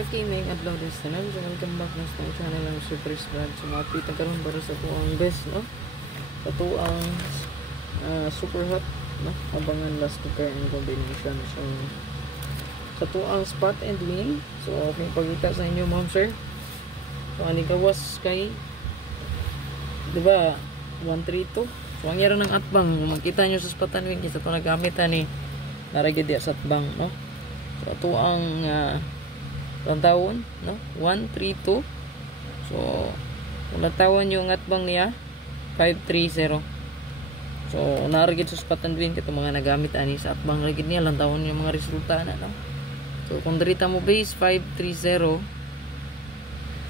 Okay, may adlaw din sa channel. So, welcome back na sa channel ng Super Vlog. So, mapit ang karoon para sa tuang best, no? Sa tuang super hot, no? Abangan last to pair and combination. So, sa tuang spot and wing. So, okay, pagkita sa inyo, ma'am, sir. So, ani gawas kay, diba, 132. So, ang yara ng atbang, makita nyo sa spot and wing, kasi ito nagamit ni naragid sa atbang, no? So, ito ang tawon, no? 132. So, kung natawan yung atbang niya, 530. So, naragid sa spot and win ito mga nagamit ani sa atbang ragid niya, lang tawon yung mga resulta na, no? So, kung dirita mo base 530.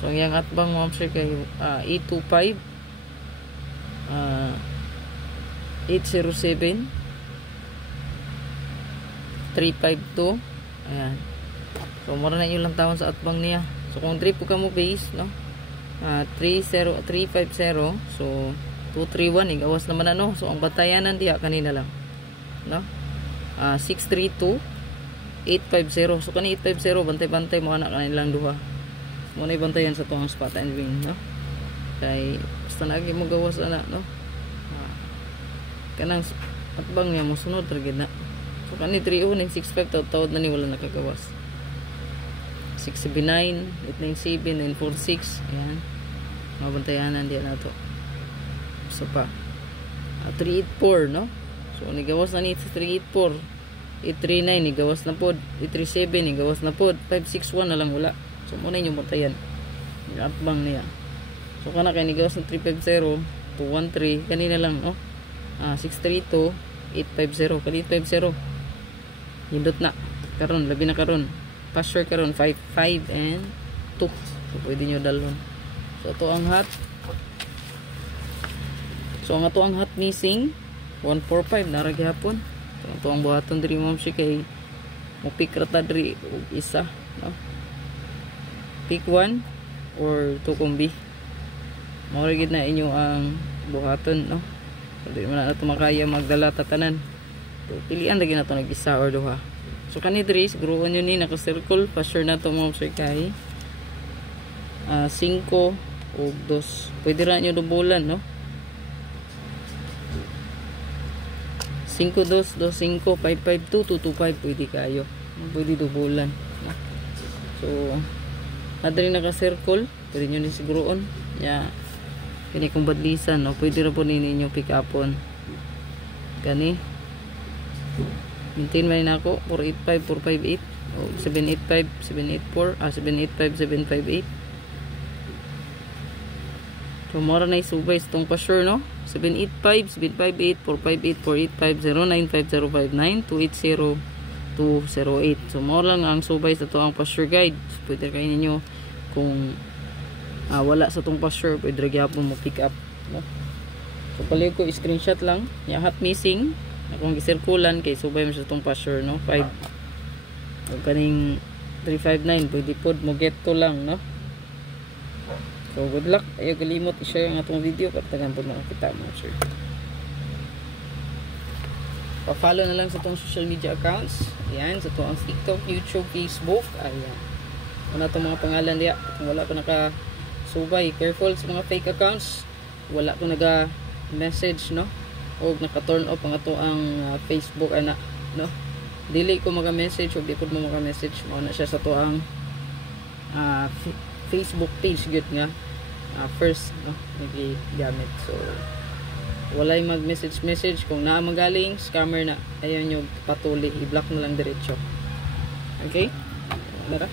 So, yung atbang mo sir kay 825, 807, 352. Ayan. So, mara na yung lang taon sa atbang niya. So, kung trip ka mo base, no? 350. So, 231. Igawas naman na, no? So, ang batayanan diya kanina lang. No? 632. 850. So, kanina 850. Bantay-bantay mo anak kanilang duha. Muna ibantayan sa tuwang spot and wing, no? Kaya, basta nagi mo gawas anak, no? Kanang atbang niya mo sunod, ragid na. So, kanina 309, 650. Tawad na ni wala nakagawas. 679, 897, 946. Ayan. Mabantayanan din na ito. So pa. 384, no? So, nigawas na ni 384. 839, nigawas na pod. 837, nigawas na pod. 561 na lang wala. So, muna yung bantayan. Yung atbang niya. So, kana kay nigawas na 350, 213. Kanina lang, no? 632, 850. Kanina 850. Hindot na. Karon, labi na karon. Pasture karon 5 and 2. So pwede nyo dalon. So ito ang hot. So ang ato ang hot missing 145 nara gihapon. So ito ang buhaton diri ma'am si kay mo pick rata diri og isa, no? Pick 1 or 2 kombi. Mao gid na inyo ang buhaton, no? So di man nato makaya magdala tatanan. So pilian lagi nato nag isa or duha. So, kanidri, siguro nyo ni naka-circle. Pa-sure na ito mga sir kay 5 o 2. Pwede rin nyo dubulan, no? 5, 2, 2, 5, 5, 5, 2, 2, 2, 5. Pwede kayo. Pwede dubulan, no? So, nadali naka-circle. Pwede nyo ni siguroon. Yeah. Kani kung badlisan, no? Pwede rin po ninyo pick upon. Kani. Maintain man na ako 485, 458 o 785, 784, 785, 758. So mora na isubay itong pa-sure, no? 785, 758, 458, 485, 095, 059, 280, 208. So mora lang ang subay sa ito ang pa-sure guide. So, pwede kayo ninyo kung wala sa itong pa-sure, pwede rin mo pick up, no? So pali ko screenshot lang yung hot missing akong gisirkulan kay subay mo sa itong pa-sure, no? 5 o kaning 359 pwede pod mo get to lang, no? So good luck. Ayaw kalimot i-share ang atong video para tagan pod makakita mo, sir. Pa-follow na lang sa itong social media accounts. Ayan, sa itong TikTok, YouTube, Facebook. Ayan, wala itong mga pangalan diya. Kung wala ko naka-subay, careful sa mga fake accounts. Wala ko naga-message, no? O naka-turn off ang ato ang Facebook ana, no? Dili ko maga-message o di ko mo maga-message mo na siya sa to ang Facebook page gyud nga first, no? Nagi-gamit. So walay mag-message kung naa magaling scammer na, ayon yung patuli i-block na lang diretso. Okay? Tara.